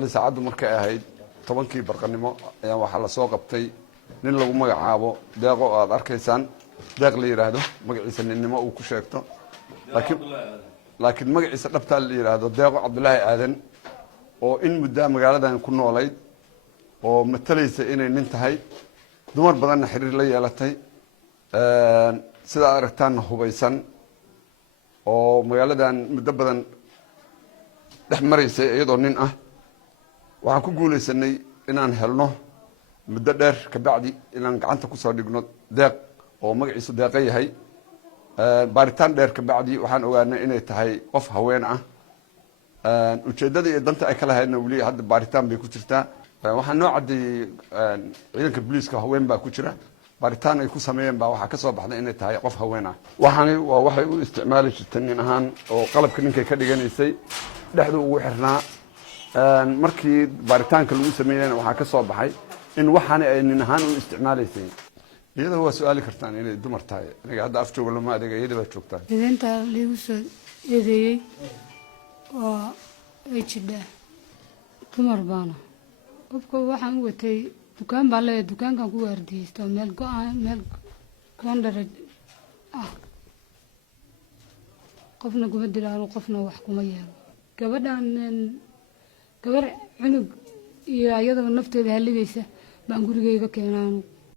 saacadu markay ahayd 10kii barqanimo ayaa waxa la soo qabtay nin lagu magacaabo deeqo aad arkaysaan deeq la yiraahdo magaciisa ninnimo uu ku sheegto laakiin magaciisa dhabta la yiraahdo deeqo Cabdullaahi Aadan oo in muddo magaaladan ku noolayd oo matalaysa inay nin tahay dumar badan xiriir la yeelatay sida aragtaan hubaysan oo magaaladan muddo badan dhex maraysay iyadoo nin ah waxaan ku guuleysanay inaan helno muddo dheer ka bacdi inaan gacanta ku soo dhigno deeq oo magaciisu deeqa yahay baaritaan dheer ka bacdi waxaan ogaanay inay tahay qof haween ah ujeedada iyo danta ay kala hayna wali hadda baaritaan bay ku jirtaa waxaan noo cadeeyay ciidanka booliiska haween baa ku jira baaritaan ay ku sameeyeen baa waxa ka soo baxday inay tahay qof haween ah waxaani waa waxay u isticmaali jirtay nin ahaan oo qalabka ninkay ka dhiganaysay dhexdu ugu xirnaa markii baaritaanka lagu sameeyay waxa ka soo baxay in waxaan ay nin ahaan u isticmaalaysay iyada waa su'aali kartaan inay dumar tahay aniga hadda af joogo lama adeega iyada baa joogtaa idinta liigu soo eedeeyay oo ay jidha dumar baana qofka waxaan u watay dukaan baa leeyahay dukaankan ku waardiyaysto meel go'aan qofna kuma dilaan qofna wax kuma yeelo gabadhan gabar cunug iyo ayadoo nafteeda haligaysa baan gurigeyga keenaan